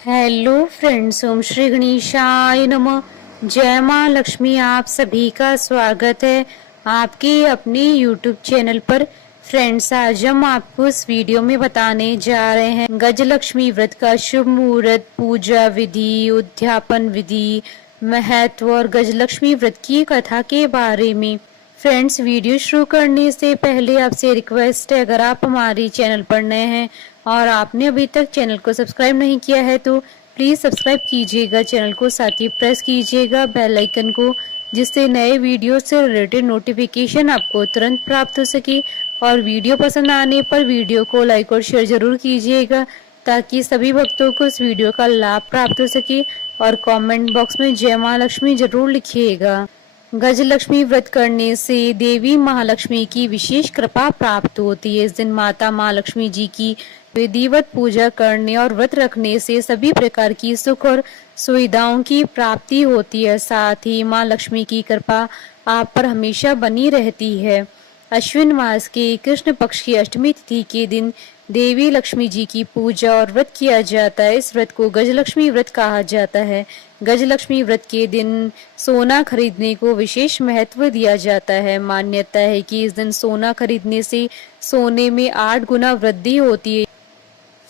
Hello friends, ओम श्री गणेशाय नमः। जय माँ लक्ष्मी। आप सभी का स्वागत है आपके अपने यूट्यूब चैनल पर। फ्रेंड्स, आज हम आपको इस वीडियो में बताने जा रहे हैं गजलक्ष्मी व्रत का शुभ मुहूर्त, पूजा विधि, उद्यापन विधि, महत्व और गजलक्ष्मी व्रत की कथा के बारे में। फ्रेंड्स, वीडियो शुरू करने से पहले आपसे रिक्वेस्ट है, अगर आप हमारे चैनल पर नए हैं और आपने अभी तक चैनल को सब्सक्राइब नहीं किया है तो प्लीज सब्सक्राइब कीजिएगा चैनल को, साथ ही प्रेस कीजिएगा बेल आइकन को, जिससे नए वीडियो से रिलेटेड नोटिफिकेशन आपको तुरंत प्राप्त हो सके। और वीडियो पसंद आने पर वीडियो को लाइक और शेयर जरूर कीजिएगा ताकि सभी भक्तों को इस वीडियो का लाभ प्राप्त हो सके। और कमेंट बॉक्स में जय माँ लक्ष्मी जरूर लिखिएगा। गजलक्ष्मी व्रत करने से देवी महालक्ष्मी की विशेष कृपा प्राप्त होती है। इस दिन माता महालक्ष्मी जी की विधिवत पूजा करने और व्रत रखने से सभी प्रकार की सुख और सुविधाओं की प्राप्ति होती है। साथ ही माँ लक्ष्मी की कृपा आप पर हमेशा बनी रहती है। अश्विन मास के कृष्ण पक्ष की अष्टमी तिथि के दिन देवी लक्ष्मी जी की पूजा और व्रत किया जाता है। इस व्रत को गजलक्ष्मी व्रत कहा जाता है। गजलक्ष्मी व्रत के दिन सोना खरीदने को विशेष महत्व दिया जाता है। मान्यता है कि इस दिन सोना खरीदने से सोने में 8 गुना वृद्धि होती है।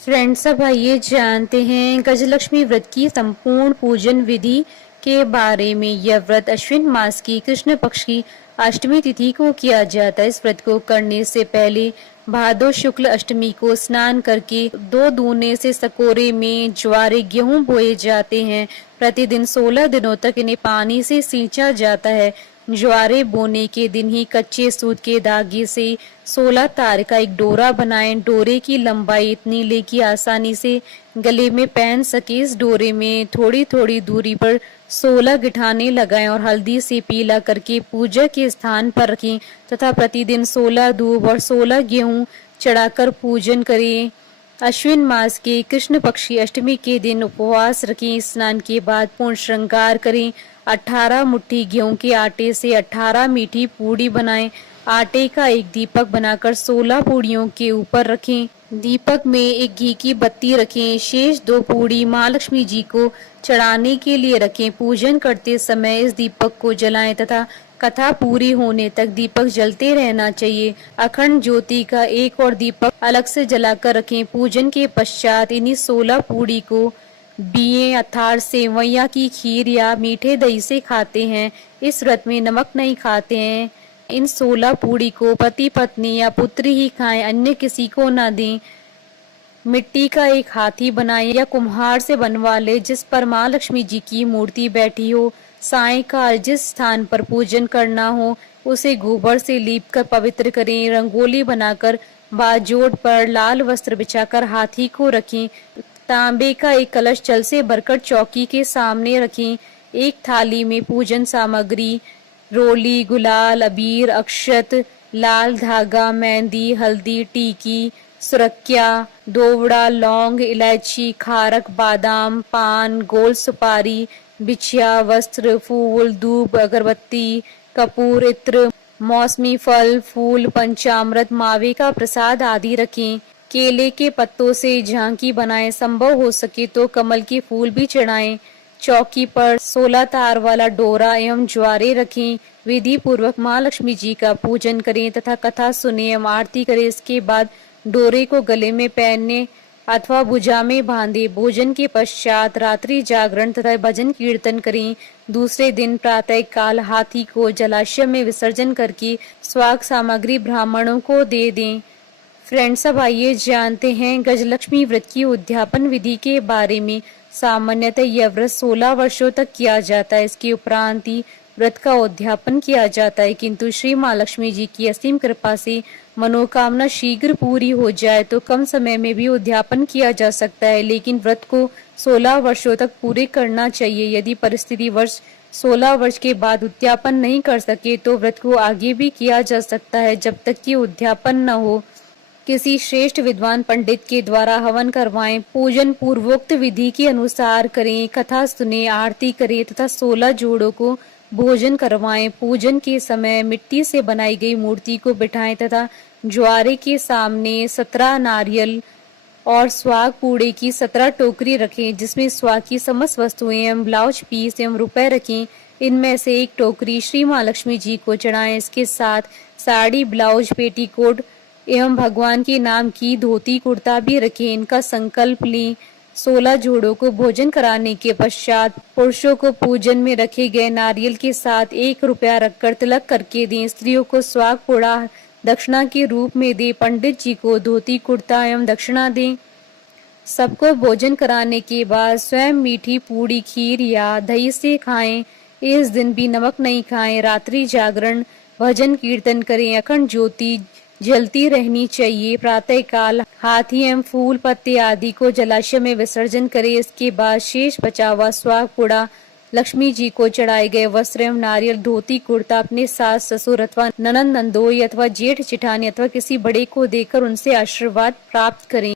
फ्रेंड्स, अब आइए जानते हैं गजलक्ष्मी व्रत की संपूर्ण पूजन विधि के बारे में। यह व्रत अश्विन मास की कृष्ण पक्ष की अष्टमी तिथि को किया जाता है। इस व्रत को करने से पहले भादो शुक्ल अष्टमी को स्नान करके 2 दूने से सकोरे में ज्वारे गेहूं बोए जाते हैं। प्रतिदिन 16 दिनों तक इन्हें पानी से सींचा जाता है। ज्वारे बोने के दिन ही कच्चे सूत के धागे से 16 तार का एक डोरा बनाएं। डोरे की लंबाई इतनी ले कि आसानी से गले में पहन सके। इस डोरे में थोड़ी थोड़ी दूरी पर 16 गिठाने लगाएं और हल्दी से पीला करके पूजा के स्थान पर रखें तथा प्रतिदिन 16 दूब और 16 गेहूं चढ़ाकर पूजन करें। अश्विन मास के कृष्ण पक्ष की अष्टमी के दिन उपवास रखें। स्नान के बाद पूर्ण श्रृंगार करें। 18 मुट्ठी गेहूं के आटे से 18 मीठी पूड़ी बनाएं। आटे का एक दीपक बनाकर 16 पूड़ियों के ऊपर रखें। दीपक में एक घी की बत्ती रखें। शेष 2 पूड़ी महालक्ष्मी जी को चढ़ाने के लिए रखें। पूजन करते समय इस दीपक को जलाएं तथा कथा पूरी होने तक दीपक जलते रहना चाहिए। अखंड ज्योति का एक और दीपक अलग से जलाकर रखें। पूजन के पश्चात इन्हीं 16 पूड़ी को बिये अर्थात सेवैया की खीर या मीठे दही से खाते हैं। इस व्रत में नमक नहीं खाते हैं। इन 16 पूड़ी को पति पत्नी या पुत्री ही खाएं, अन्य किसी को न दें। मिट्टी का एक हाथी बनाएं या कुम्हार से बनवा ले जिस पर माँ लक्ष्मी जी की मूर्ति बैठी हो। सायंकाल जिस स्थान पर पूजन करना हो उसे गोबर से लीप कर पवित्र करें। रंगोली बनाकर बाजोड़ पर लाल वस्त्र बिछाकर हाथी को रखें। तांबे का एक कलश जल से भरकर चौकी के सामने रखें। एक थाली में पूजन सामग्री रोली, गुलाल, अबीर, अक्षत, लाल धागा, मेहंदी, हल्दी, टीकी, सुरक्या, दोवड़ा, लौंग, इलायची, खारक, बादाम, पान, गोल सुपारी, बिछिया, वस्त्र, फूल, धूप, अगरबत्ती, कपूर, इत्र, मौसमी फल, फूल, पंचामृत, मावे का प्रसाद आदि रखें। केले के पत्तों से झांकी बनाएं। संभव हो सके तो कमल के फूल भी चढ़ाएं। चौकी पर 16 तार वाला डोरा एवं ज्वारे रखें। विधि पूर्वक माँ लक्ष्मी जी का पूजन करें तथा कथा सुने एवं आरती करें। इसके बाद डोरे को गले में पहनने अथवा भुजा में बांधे। भोजन के पश्चात रात्रि जागरण तथा भजन कीर्तन करें। दूसरे दिन प्रातः काल हाथी को जलाशय में विसर्जन करके स्वाग सामग्री ब्राह्मणों को दे दें। फ्रेंड्स, अब आइए जानते हैं गजलक्ष्मी व्रत की उद्यापन विधि के बारे में। सामान्यतः यह व्रत 16 वर्षों तक किया जाता है। इसके उपरांत ही व्रत का उद्यापन किया जाता है, किंतु श्री माँ लक्ष्मी जी की असीम कृपा से मनोकामना शीघ्र पूरी हो जाए तो कम समय में भी उद्यापन किया जा सकता है। लेकिन व्रत को 16 वर्षों तक पूरे करना चाहिए। यदि परिस्थिति वर्ष 16 वर्ष के बाद उद्यापन नहीं कर सके तो व्रत को आगे भी किया जा सकता है जब तक कि उद्यापन न हो। किसी श्रेष्ठ विद्वान पंडित के द्वारा हवन करवाएं। पूजन पूर्वोक्त विधि के अनुसार करें। कथा सुने, आरती करें तथा 16 जोड़ों को भोजन करवाएं। पूजन के समय मिट्टी से बनाई गई मूर्ति को बिठाएं तथा ज्वारे के सामने 17 नारियल और स्वाग पूड़े की 17 टोकरी रखें, जिसमें स्वाग की समस्त वस्तुएं एवं ब्लाउज पीस एवं रुपए रखें। इनमें से एक टोकरी श्री महालक्ष्मी जी को चढ़ाएं। इसके साथ साड़ी, ब्लाउज, पेटीकोट एवं भगवान के नाम की धोती कुर्ता भी रखें। इनका संकल्प लें। 16 जोड़ों को भोजन कराने के पश्चात पुरुषों को पूजन में रखे गए नारियल के साथ 1 रुपया रखकर तिलक करके दें। स्त्रियों को स्वाग पोड़ा दक्षिणा के रूप में दे। पंडित जी को धोती कुर्ता एवं दक्षिणा दें। सबको भोजन कराने के बाद स्वयं मीठी पूड़ी, खीर या दही से खाएं। इस दिन भी नमक नहीं खाएं। रात्रि जागरण, भजन कीर्तन करें। अखंड ज्योति जलती रहनी चाहिए। प्रातः काल हाथी एवं फूल पत्ते आदि को जलाशय में विसर्जन करें। इसके बाद शेष बचा हुआ स्वाग पुड़ा लक्ष्मी जी को चढ़ाए गए वस्त्र एवं नारियल, धोती कुर्ता अपने सास ससुर अथवा ननंद नंदोई अथवा जेठ जेठानी अथवा किसी बड़े को देकर उनसे आशीर्वाद प्राप्त करें।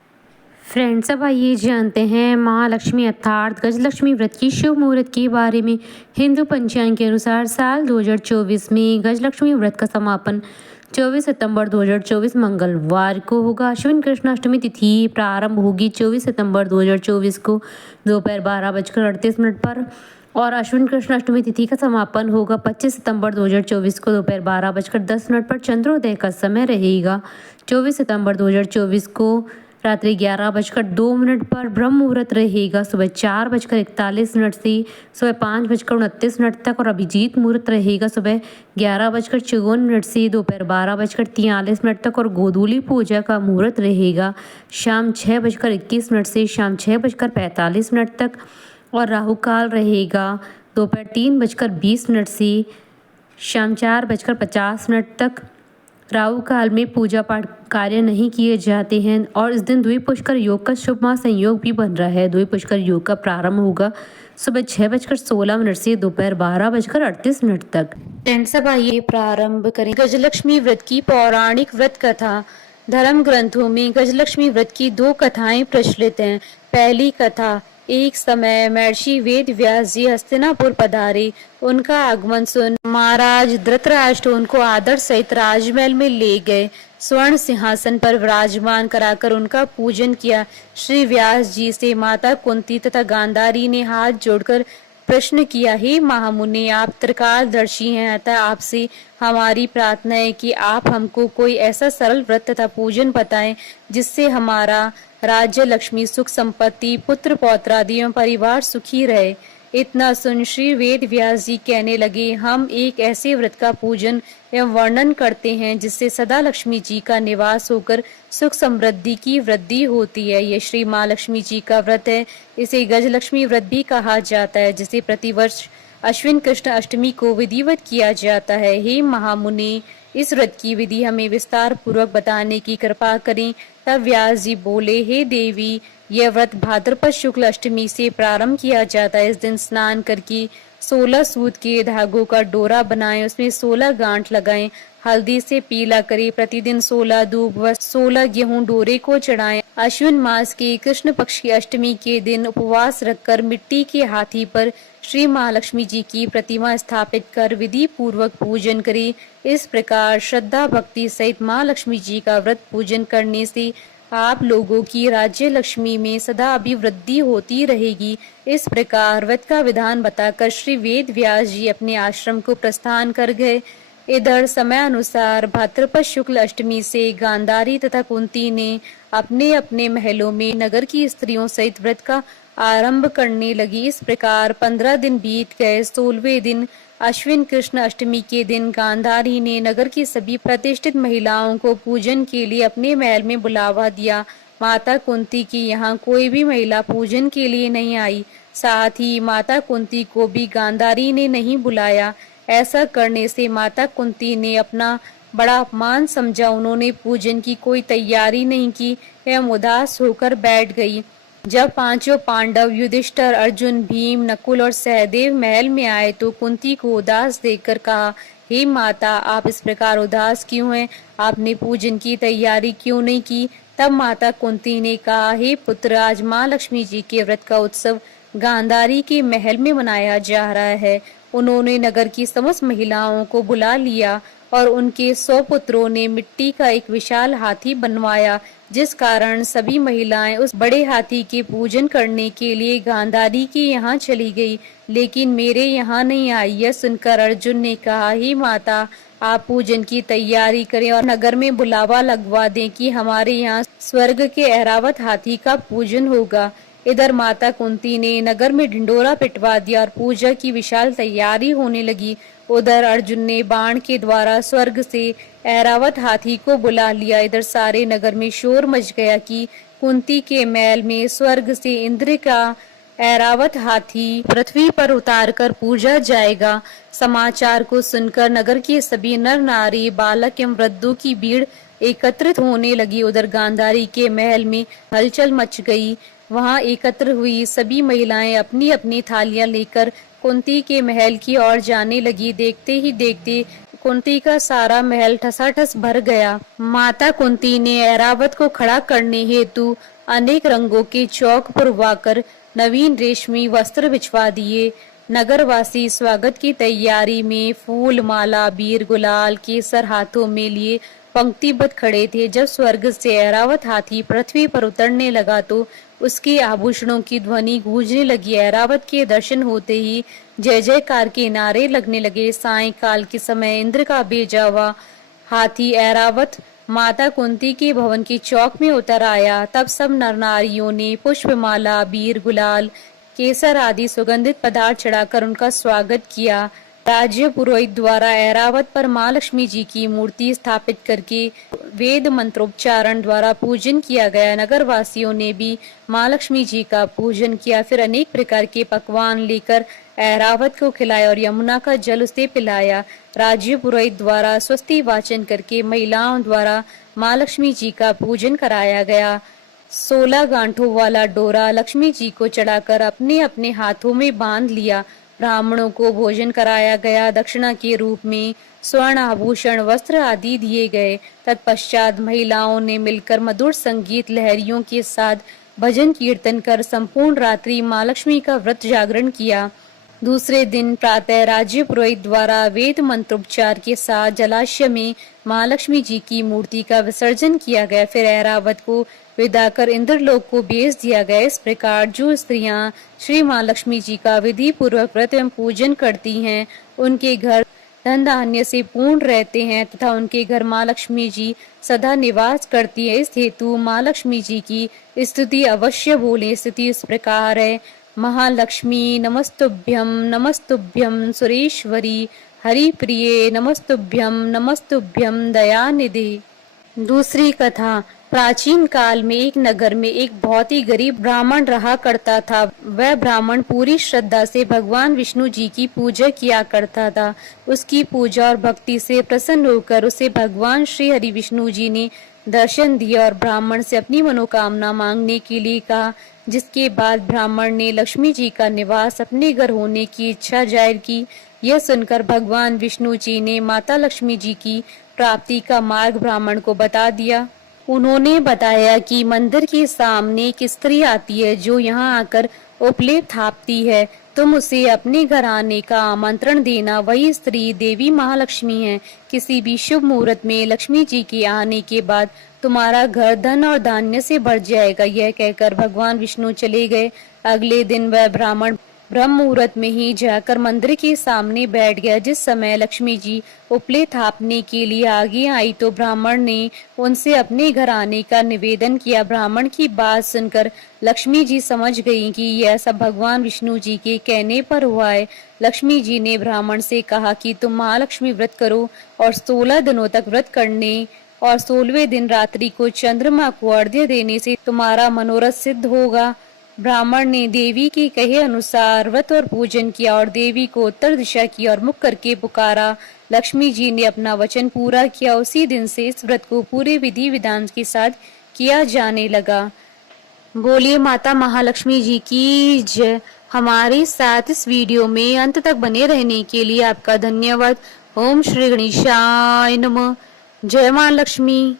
फ्रेंड्स, अब आइए जानते हैं महालक्ष्मी अर्थात गजलक्ष्मी व्रत की शुभ मुहूर्त के बारे में। हिंदू पंचांग के अनुसार साल 2024 में गजलक्ष्मी व्रत का समापन 24 सितंबर 2024 मंगलवार को होगा। अश्विन कृष्ण अष्टमी तिथि प्रारंभ होगी 24 सितंबर 2024 को दोपहर 12:38 पर और अश्विन कृष्ण अष्टमी तिथि का समापन होगा 25 सितंबर 2024 को दोपहर 12:10 पर। चंद्रोदय का समय रहेगा 24 सितंबर 2024 को रात्रि 11:02 पर। ब्रह्म मुहूर्त रहेगा सुबह 4:41 से सुबह 5:29 तक और अभिजीत मुहूर्त रहेगा सुबह 11:54 से दोपहर 12:43 तक और गोधूली पूजा का मुहूर्त रहेगा शाम 6:21 से शाम 6:45 तक और राहु काल रहेगा दोपहर 3:20 से शाम 4:50 तक। राहु काल में पूजा पाठ कार्य नहीं किए जाते हैं और इस दिन द्वि पुष्कर योग का शुभ संयोग भी बन रहा है। द्वि पुष्कर योग का प्रारंभ होगा सुबह 6:16 से दोपहर 12:38 तक। फ्रेंड्स, अब आइए प्रारंभ करें गजलक्ष्मी व्रत की पौराणिक व्रत कथा। धर्म ग्रंथों में गजलक्ष्मी व्रत की 2 कथाएं प्रचलित हैं। पहली कथा, एक समय महर्षि वेद व्यास जी हस्तिनापुर पधारे। उनका आगमन सुन महाराज धृतराष्ट्र उनको आदर सहित राजमहल में ले गए। स्वर्ण सिंहासन पर विराजमान कराकर उनका पूजन किया। श्री व्यास जी से माता कुंती तथा गांधारी ने हाथ जोड़कर प्रश्न किया, हे महामुनि, आप त्रिकालदर्शी हैं, अतः आपसे हमारी प्रार्थना है कि आप हमको कोई ऐसा सरल व्रत तथा पूजन बताएं जिससे हमारा राज्य, लक्ष्मी, सुख, संपत्ति, पुत्र पौत्रादि एवं परिवार सुखी रहे। इतना सुन श्री वेद व्यास जी कहने लगे, हम एक ऐसे व्रत का पूजन एवं वर्णन करते हैं जिससे सदा लक्ष्मी जी का निवास होकर सुख समृद्धि की वृद्धि होती है। यह श्री माँ लक्ष्मी जी का व्रत है। इसे गजलक्ष्मी व्रत भी कहा जाता है, जिसे प्रतिवर्ष अश्विन कृष्ण अष्टमी को विधिवत किया जाता है। हे महामुनि, इस व्रत की विधि हमें विस्तार पूर्वक बताने की कृपा करें। तब व्यास जी बोले, हे देवी, यह व्रत भाद्रपद शुक्ल अष्टमी से प्रारंभ किया जाता है। इस दिन स्नान करके 16 सूत के धागों का डोरा बनाएं, उसमें 16 गांठ लगाएं, हल्दी से पीला करें। प्रतिदिन 16 दूब व 16 गेहूं डोरे को चढ़ाएं। अश्विन मास के कृष्ण पक्ष की अष्टमी के दिन उपवास रखकर मिट्टी के हाथी पर श्री महालक्ष्मी जी की प्रतिमा स्थापित कर विधि पूर्वक पूजन करें। इस प्रकार श्रद्धा भक्ति सहित माँ लक्ष्मी जी का व्रत पूजन करने से आप लोगों की राज्य लक्ष्मी में सदा अभिवृद्धि होती रहेगी। इस प्रकार व्रत का विधान बताकर श्री वेद व्यास जी अपने आश्रम को प्रस्थान कर गए। इधर समय अनुसार भाद्रपद शुक्ल अष्टमी से गांधारी तथा कुंती ने अपने अपने महलों में नगर की स्त्रियों सहित व्रत का आरंभ करने लगी। इस प्रकार 15 दिन बीत गए। 16वें दिन अश्विन कृष्ण अष्टमी के दिन गांधारी ने नगर की सभी प्रतिष्ठित महिलाओं को पूजन के लिए अपने महल में बुलावा दिया। माता कुंती की यहाँ कोई भी महिला पूजन के लिए नहीं आई। साथ ही माता कुंती को भी गांधारी ने नहीं बुलाया। ऐसा करने से माता कुंती ने अपना बड़ा अपमान समझा। उन्होंने पूजन की कोई तैयारी नहीं की एवं उदास होकर बैठ गई। जब 5 पांडव युधिष्ठिर, अर्जुन, भीम, नकुल और सहदेव महल में आए तो कुंती को उदास देखकर कहा, हे माता, आप इस प्रकार उदास क्यों हैं? आपने पूजन की तैयारी क्यों नहीं की? तब माता कुंती ने कहा, हे पुत्र, आज माँ लक्ष्मी जी के व्रत का उत्सव गांधारी के महल में मनाया जा रहा है। उन्होंने नगर की समस्त महिलाओं को बुला लिया और उनके 100 पुत्रों ने मिट्टी का एक विशाल हाथी बनवाया जिस कारण सभी महिलाएं उस बड़े हाथी के पूजन करने के लिए गांधारी के यहाँ चली गई, लेकिन मेरे यहाँ नहीं आई। यह सुनकर अर्जुन ने कहा, ही माता, आप पूजन की तैयारी करें और नगर में बुलावा लगवा दें कि हमारे यहाँ स्वर्ग के ऐरावत हाथी का पूजन होगा। इधर माता कुंती ने नगर में ढिंडोरा पिटवा दिया और पूजा की विशाल तैयारी होने लगी। उधर अर्जुन ने बाण के द्वारा स्वर्ग से ऐरावत हाथी को बुला लिया। इधर सारे नगर में शोर मच गया कि कुंती के महल में स्वर्ग से इंद्र का ऐरावत हाथी पृथ्वी पर उतारकर पूजा जाएगा। समाचार को सुनकर नगर के सभी नर नारी, बालक एवं वृद्धों की भीड़ एकत्रित होने लगी। उधर गांधारी के महल में हलचल मच गई। वहां एकत्र हुई सभी महिलाएं अपनी अपनी थालियां लेकर कुंती के महल की ओर जाने लगी। देखते ही देखते कुंती का सारा महल ठसाठस भर गया। माता कुंती ने ऐरावत को खड़ा करने हेतु अनेक रंगों के चौक पुरवाकर नवीन रेशमी वस्त्र बिछवा दिए। नगरवासी स्वागत की तैयारी में फूल, माला, बीर, गुलाल, केसर हाथों में लिए पंक्तिबद्ध खड़े थे। जब स्वर्ग से ऐरावत हाथी पृथ्वी पर उतरने लगा तो उसके आभूषणों की ध्वनि गूंजने लगी। ऐरावत के दर्शन होते ही जय जयकार के नारे लगने लगे। सायंकाल के समय इंद्र का भेजा हुआ हाथी ऐरावत माता कुंती के भवन के चौक में उतर आया। तब सब नर नारियों ने पुष्पमाला, बीर, गुलाल, केसर आदि सुगंधित पदार्थ चढ़ाकर उनका स्वागत किया। राज्य पुरोहित द्वारा ऐरावत पर माँ लक्ष्मी जी की मूर्ति स्थापित करके वेद मंत्रोच्चारण द्वारा पूजन किया गया। नगर वासियों ने भी माँ लक्ष्मी जी का पूजन किया। फिर अनेक प्रकार के पकवान लेकर ऐरावत को खिलाया और यमुना का जल उसे पिलाया। राज्य पुरोहित द्वारा स्वस्ति वाचन करके महिलाओं द्वारा माँ लक्ष्मी जी का पूजन कराया गया। 16 गांठों वाला डोरा लक्ष्मी जी को चढ़ाकर अपने अपने हाथों में बांध लिया। ब्राह्मणों को भोजन कराया गया। दक्षिणा के रूप में स्वर्ण आभूषण, वस्त्र आदि दिए गए। तत्पश्चात महिलाओं ने मिलकर मधुर संगीत लहरियों के साथ भजन कीर्तन कर संपूर्ण रात्रि माँ लक्ष्मी का व्रत जागरण किया। दूसरे दिन प्रातः राज्य पुरोहित द्वारा वेद मंत्रोच्चार के साथ जलाशय में माँ लक्ष्मी जी की मूर्ति का विसर्जन किया गया। फिर ऐरावत को विदा कर इंद्रलोक को भेज दिया गया। इस प्रकार जो स्त्रियां श्री माँ लक्ष्मी जी का विधि पूर्वक व्रत एवं पूजन करती हैं, उनके घर धन धान्य से पूर्ण रहते हैं तथा उनके घर माँ लक्ष्मी जी सदा निवास करती है। इस हेतु माँ लक्ष्मी जी की स्तुति अवश्य बोले। स्तुति इस प्रकार है, महालक्ष्मी नमस्तुभ्यं नमस्तुभ्यं सुरेश्वरी हरिप्रिये नमस्तुभ्यं नमस्तुभ्यं दयानिधे। दूसरी कथा। प्राचीन काल में एक नगर में एक बहुत ही गरीब ब्राह्मण रहा करता था। वह ब्राह्मण पूरी श्रद्धा से भगवान विष्णु जी की पूजा किया करता था। उसकी पूजा और भक्ति से प्रसन्न होकर उसे भगवान श्री हरि विष्णु जी ने दर्शन दिया और ब्राह्मण से अपनी मनोकामना मांगने के लिए कहा, जिसके बाद ब्राह्मण ने लक्ष्मी जी का निवास अपने घर होने की इच्छा जाहिर की। यह सुनकर भगवान विष्णु जी ने माता लक्ष्मी जी की प्राप्ति का मार्ग ब्राह्मण को बता दिया। उन्होंने बताया कि मंदिर के सामने एक स्त्री आती है जो यहाँ आकर उपलेप थापती है। तुम उसे अपने घर आने का आमंत्रण देना। वही स्त्री देवी महालक्ष्मी है। किसी भी शुभ मुहूर्त में लक्ष्मी जी के आने के बाद तुम्हारा घर धन और धान्य से भर जाएगा। यह कहकर भगवान विष्णु चले गए। अगले दिन वह ब्राह्मण ब्रह्म मुहूर्त में ही जाकर मंदिर के सामने बैठ गया। जिस समय लक्ष्मी जी उपले थापने के लिए आगे आई तो ब्राह्मण ने उनसे अपने घर आने का निवेदन किया। ब्राह्मण की बात सुनकर लक्ष्मी जी समझ गई कि यह सब भगवान विष्णु जी के कहने पर हुआ है। लक्ष्मी जी ने ब्राह्मण से कहा कि तुम महालक्ष्मी व्रत करो और 16 दिनों तक व्रत करने और 16वें दिन रात्रि को चंद्रमा को अर्घ्य देने से तुम्हारा मनोरथ सिद्ध होगा। ब्राह्मण ने देवी के कहे अनुसार व्रत और पूजन किया और देवी को उत्तर दिशा की ओर मुख करके पुकारा। लक्ष्मी जी ने अपना वचन पूरा किया। उसी दिन से इस व्रत को पूरे विधि विधान के साथ किया जाने लगा। बोलिए माता महालक्ष्मी जी की जय। हमारे साथ इस वीडियो में अंत तक बने रहने के लिए आपका धन्यवाद। ओम श्री गणेशाय नमः। जय मां लक्ष्मी।